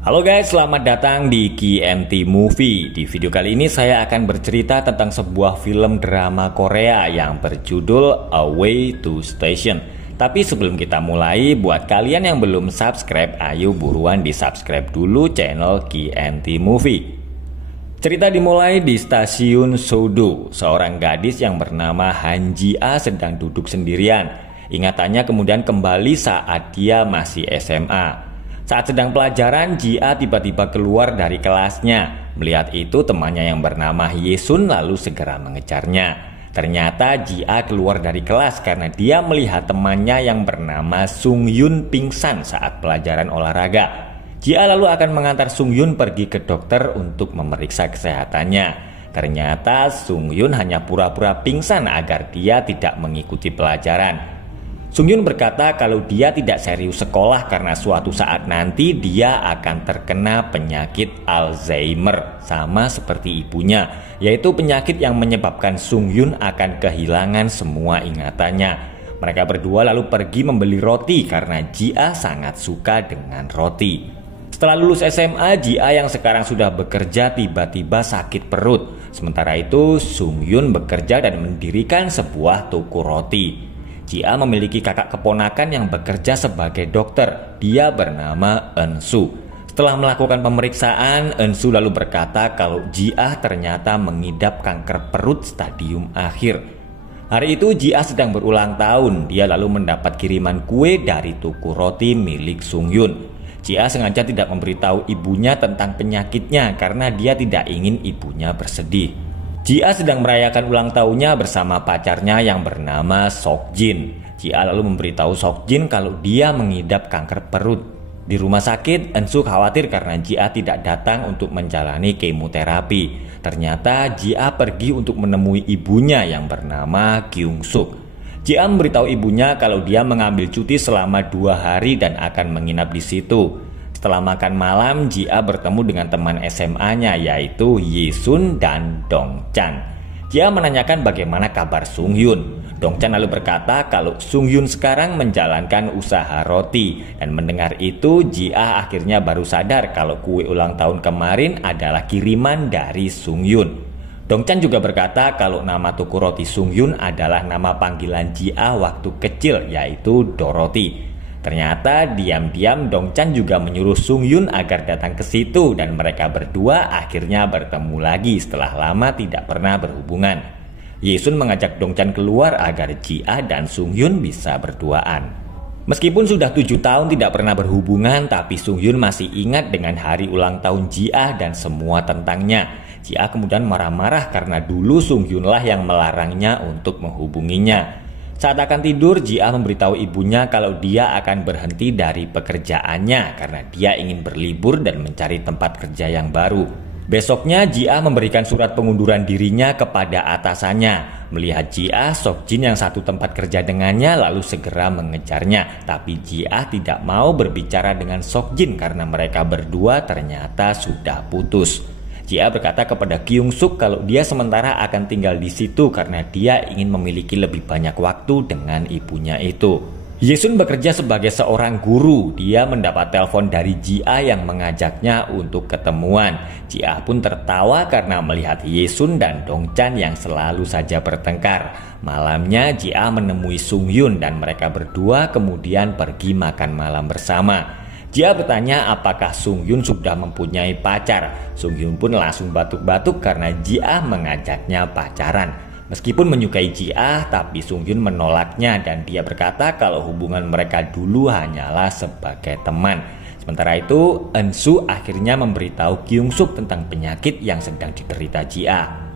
Halo guys, selamat datang di KMT Movie. Di video kali ini saya akan bercerita tentang sebuah film drama Korea yang berjudul Away to Station. Tapi sebelum kita mulai, buat kalian yang belum subscribe, ayo buruan di subscribe dulu channel KMT Movie. Cerita dimulai di stasiun Sodo. Seorang gadis yang bernama Han Ji-a sedang duduk sendirian. Ingatannya kemudian kembali saat dia masih SMA. Saat sedang pelajaran, Ji-a tiba-tiba keluar dari kelasnya. Melihat itu, temannya yang bernama Ye-sun lalu segera mengejarnya. Ternyata Ji-a keluar dari kelas karena dia melihat temannya yang bernama Sung-yun pingsan saat pelajaran olahraga. Ji-a lalu akan mengantar Sung-yun pergi ke dokter untuk memeriksa kesehatannya. Ternyata Sung-yun hanya pura-pura pingsan agar dia tidak mengikuti pelajaran. Sung-yun berkata kalau dia tidak serius sekolah karena suatu saat nanti dia akan terkena penyakit Alzheimer sama seperti ibunya, yaitu penyakit yang menyebabkan Sung-yun akan kehilangan semua ingatannya. Mereka berdua lalu pergi membeli roti karena Ji-a sangat suka dengan roti. Setelah lulus SMA, Ji-a yang sekarang sudah bekerja tiba-tiba sakit perut. Sementara itu Sung-yun bekerja dan mendirikan sebuah toko roti. Ji-a memiliki kakak keponakan yang bekerja sebagai dokter. Dia bernama Eun-su. Setelah melakukan pemeriksaan, Eun-su lalu berkata kalau Ji-a ternyata mengidap kanker perut stadium akhir. Hari itu Ji-a sedang berulang tahun. Dia lalu mendapat kiriman kue dari toko roti milik Sung-yun. Ji-a sengaja tidak memberitahu ibunya tentang penyakitnya karena dia tidak ingin ibunya bersedih. Ji-a sedang merayakan ulang tahunnya bersama pacarnya yang bernama Sok-jin. Ji-a lalu memberitahu Sok-jin kalau dia mengidap kanker perut. Di rumah sakit, Eun-su khawatir karena Ji-a tidak datang untuk menjalani kemoterapi. Ternyata Ji-a pergi untuk menemui ibunya yang bernama Kyung-suk. Ji-a memberitahu ibunya kalau dia mengambil cuti selama 2 hari dan akan menginap di situ. Setelah makan malam, Ji-a bertemu dengan teman SMA-nya yaitu Ye-sun dan Dong-chan. Ji-a menanyakan bagaimana kabar Sung-yun. Dong-chan lalu berkata kalau Sung-yun sekarang menjalankan usaha roti. Dan mendengar itu, Ji-a akhirnya baru sadar kalau kue ulang tahun kemarin adalah kiriman dari Sung-yun. Dong-chan juga berkata kalau nama toko roti Sung-yun adalah nama panggilan Ji-a waktu kecil yaitu Dorothy. Ternyata diam-diam Dong-chan juga menyuruh Sung-yun agar datang ke situ dan mereka berdua akhirnya bertemu lagi setelah lama tidak pernah berhubungan. Ye-sun mengajak Dong-chan keluar agar Ji-a dan Sung-yun bisa berduaan. Meskipun sudah 7 tahun tidak pernah berhubungan, tapi Sung-yun masih ingat dengan hari ulang tahun Ji-a dan semua tentangnya. Ji-a kemudian marah-marah karena dulu Sung-yun lah yang melarangnya untuk menghubunginya. Saat akan tidur, Ji-a memberitahu ibunya kalau dia akan berhenti dari pekerjaannya karena dia ingin berlibur dan mencari tempat kerja yang baru. Besoknya, Ji-a memberikan surat pengunduran dirinya kepada atasannya. Melihat Ji-a, Sok-jin yang satu tempat kerja dengannya lalu segera mengejarnya. Tapi Ji-a tidak mau berbicara dengan Sok-jin karena mereka berdua ternyata sudah putus. Ji-a berkata kepada Kyung-suk kalau dia sementara akan tinggal di situ karena dia ingin memiliki lebih banyak waktu dengan ibunya itu. Ye-sun bekerja sebagai seorang guru. Dia mendapat telepon dari Ji-a yang mengajaknya untuk ketemuan. Ji-a pun tertawa karena melihat Ye-sun dan Dong-chan yang selalu saja bertengkar. Malamnya Ji-a menemui Sung-yun dan mereka berdua kemudian pergi makan malam bersama. Ji-a bertanya apakah Sung-yun sudah mempunyai pacar. Sung-yun pun langsung batuk-batuk karena Ji-a mengajaknya pacaran. Meskipun menyukai Ji-a, tapi Sung-yun menolaknya dan dia berkata kalau hubungan mereka dulu hanyalah sebagai teman. Sementara itu, Eun-su akhirnya memberitahu Kyung-suk tentang penyakit yang sedang diderita Ji-a.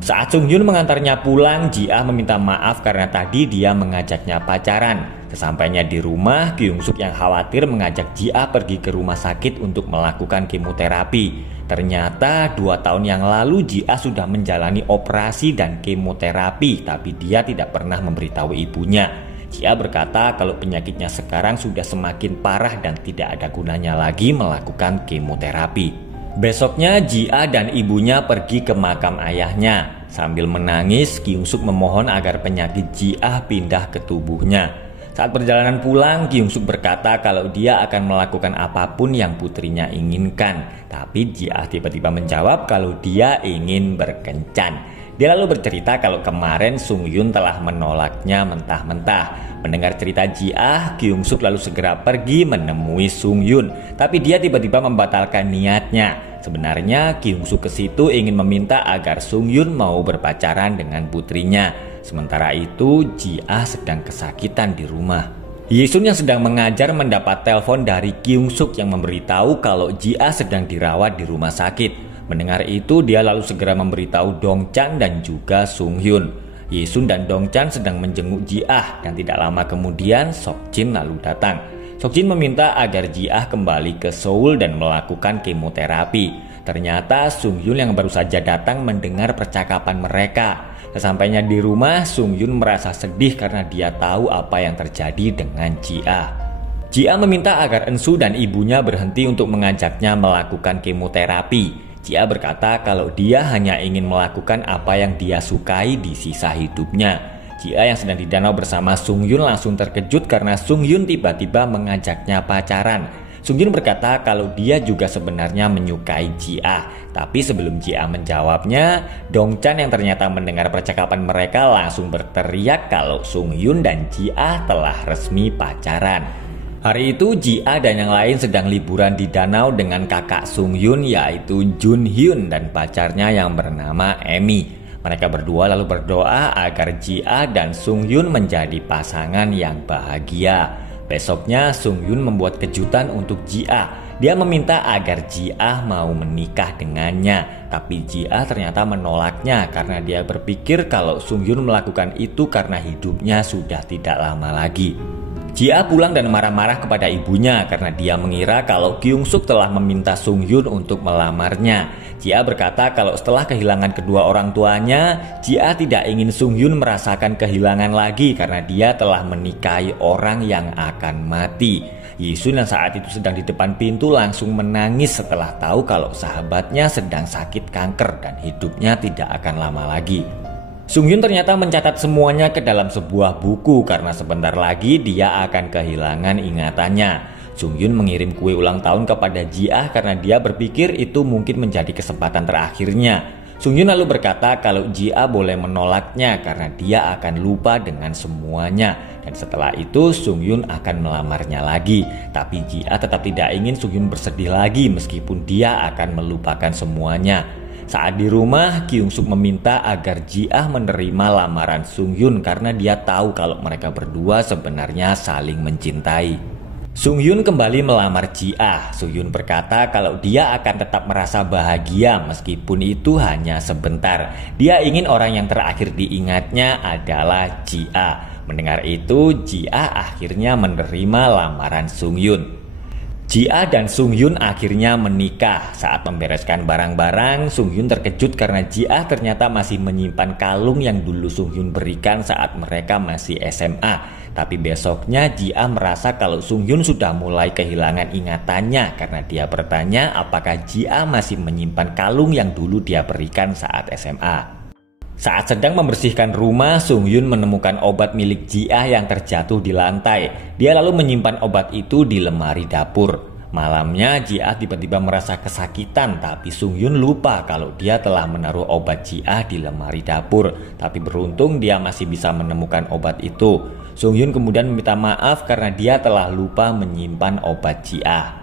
Saat Sung-yun mengantarnya pulang, Ji-a meminta maaf karena tadi dia mengajaknya pacaran. Sesampainya di rumah, Kyung-suk yang khawatir mengajak Ji-a pergi ke rumah sakit untuk melakukan kemoterapi. Ternyata 2 tahun yang lalu Ji-a sudah menjalani operasi dan kemoterapi, tapi dia tidak pernah memberitahu ibunya. Ji-a berkata kalau penyakitnya sekarang sudah semakin parah dan tidak ada gunanya lagi melakukan kemoterapi. Besoknya Ji-a dan ibunya pergi ke makam ayahnya. Sambil menangis, Kyung-suk memohon agar penyakit Ji-a pindah ke tubuhnya. Saat perjalanan pulang, Kyung Suk berkata kalau dia akan melakukan apapun yang putrinya inginkan. Tapi Ji-ah tiba-tiba menjawab kalau dia ingin berkencan. Dia lalu bercerita kalau kemarin Sung Yun telah menolaknya mentah-mentah. Mendengar cerita Ji-ah, Kyung Suk lalu segera pergi menemui Sung Yun. Tapi dia tiba-tiba membatalkan niatnya. Sebenarnya Kyung Suk ke situ ingin meminta agar Sung Yun mau berpacaran dengan putrinya. Sementara itu Ji-ah sedang kesakitan di rumah. Yisun yang sedang mengajar mendapat telepon dari Kyung Suk yang memberitahu kalau Ji-ah sedang dirawat di rumah sakit. Mendengar itu dia lalu segera memberitahu Dong Chan dan juga Sung Hyun. Yisun dan Dong Chan sedang menjenguk Ji-ah dan tidak lama kemudian Sok Jin lalu datang. Sok Jin meminta agar Ji-ah kembali ke Seoul dan melakukan kemoterapi. Ternyata Sung Hyun yang baru saja datang mendengar percakapan mereka. Sesampainya di rumah, Sung Yun merasa sedih karena dia tahu apa yang terjadi dengan Ji-ah. Ji-ah meminta agar Ensu dan ibunya berhenti untuk mengajaknya melakukan kemoterapi. Ji-ah berkata kalau dia hanya ingin melakukan apa yang dia sukai di sisa hidupnya. Ji-ah yang sedang di danau bersama Sung Yun langsung terkejut karena Sung Yun tiba-tiba mengajaknya pacaran. Sung Yun berkata kalau dia juga sebenarnya menyukai Ji-ah. Tapi sebelum Ji-ah menjawabnya, Dong Chan yang ternyata mendengar percakapan mereka langsung berteriak kalau Sung Yun dan Ji-ah telah resmi pacaran. Hari itu Ji-ah dan yang lain sedang liburan di danau dengan kakak Sung Yun yaitu Jun Hyun dan pacarnya yang bernama Emi. Mereka berdua lalu berdoa agar Ji-ah dan Sung Yun menjadi pasangan yang bahagia. Besoknya Sung Yun membuat kejutan untuk Ji-ah. Dia meminta agar Ji-ah mau menikah dengannya. Tapi Ji-ah ternyata menolaknya karena dia berpikir kalau Sung Yun melakukan itu karena hidupnya sudah tidak lama lagi. Ji-ah pulang dan marah-marah kepada ibunya karena dia mengira kalau Kyung Suk telah meminta Sung Yun untuk melamarnya. Ji-ah berkata kalau setelah kehilangan kedua orang tuanya, Ji-ah tidak ingin Sung Yun merasakan kehilangan lagi karena dia telah menikahi orang yang akan mati. Yisun yang saat itu sedang di depan pintu langsung menangis setelah tahu kalau sahabatnya sedang sakit kanker dan hidupnya tidak akan lama lagi. Sung Yun ternyata mencatat semuanya ke dalam sebuah buku karena sebentar lagi dia akan kehilangan ingatannya. Sung Yun mengirim kue ulang tahun kepada Ji-ah karena dia berpikir itu mungkin menjadi kesempatan terakhirnya. Sung Yun lalu berkata kalau Ji-ah boleh menolaknya karena dia akan lupa dengan semuanya. Dan setelah itu Sung Yun akan melamarnya lagi. Tapi Ji-ah tetap tidak ingin Sung Yun bersedih lagi meskipun dia akan melupakan semuanya. Saat di rumah, Kyung Suk meminta agar Ji-ah menerima lamaran Sung Yun karena dia tahu kalau mereka berdua sebenarnya saling mencintai. Sung Yun kembali melamar Ji-ah. Sung Yun berkata kalau dia akan tetap merasa bahagia meskipun itu hanya sebentar. Dia ingin orang yang terakhir diingatnya adalah Ji-ah. Mendengar itu, Ji-ah akhirnya menerima lamaran Sung Yun. Ji-ah dan Sung Yun akhirnya menikah. Saat membereskan barang-barang, Sung Yun terkejut karena Ji-ah ternyata masih menyimpan kalung yang dulu Sung Yun berikan saat mereka masih SMA. Tapi besoknya Ji-ah merasa kalau Sung Yun sudah mulai kehilangan ingatannya karena dia bertanya apakah Ji-ah masih menyimpan kalung yang dulu dia berikan saat SMA. Saat sedang membersihkan rumah, Sung Yun menemukan obat milik Ji-ah yang terjatuh di lantai. Dia lalu menyimpan obat itu di lemari dapur. Malamnya Ji-ah tiba-tiba merasa kesakitan, tapi Sung Yun lupa kalau dia telah menaruh obat Ji-ah di lemari dapur. Tapi beruntung dia masih bisa menemukan obat itu. Sung Yun kemudian meminta maaf karena dia telah lupa menyimpan obat Ji-ah.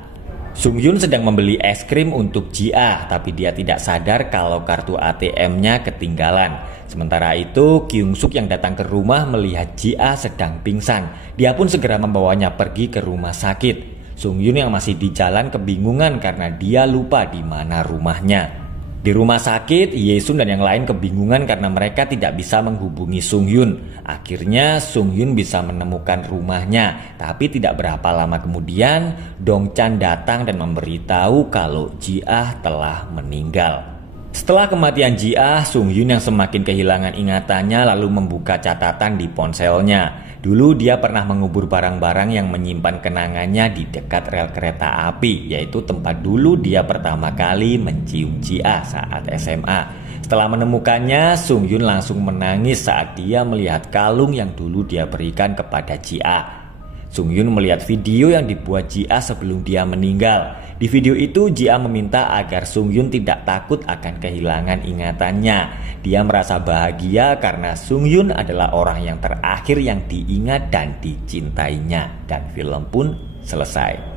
Sung Yun sedang membeli es krim untuk Ji-ah, tapi dia tidak sadar kalau kartu ATM-nya ketinggalan. Sementara itu, Kyung Suk yang datang ke rumah melihat Ji-ah sedang pingsan. Dia pun segera membawanya pergi ke rumah sakit. Sung Yun yang masih di jalan kebingungan karena dia lupa di mana rumahnya. Di rumah sakit, Yesun dan yang lain kebingungan karena mereka tidak bisa menghubungi Sung Yun. Akhirnya Sung Yun bisa menemukan rumahnya, tapi tidak berapa lama kemudian Dong Chan datang dan memberitahu kalau Ji-ah telah meninggal. Setelah kematian Ji-ah, Sung Yun yang semakin kehilangan ingatannya lalu membuka catatan di ponselnya. Dulu dia pernah mengubur barang-barang yang menyimpan kenangannya di dekat rel kereta api, yaitu tempat dulu dia pertama kali mencium Ji-ah saat SMA. Setelah menemukannya, Sung Yun langsung menangis saat dia melihat kalung yang dulu dia berikan kepada Ji-ah. Sung Yoon melihat video yang dibuat Ji-a sebelum dia meninggal. Di video itu Ji-a meminta agar Sung Yoon tidak takut akan kehilangan ingatannya. Dia merasa bahagia karena Sung Yoon adalah orang yang terakhir yang diingat dan dicintainya. Dan film pun selesai.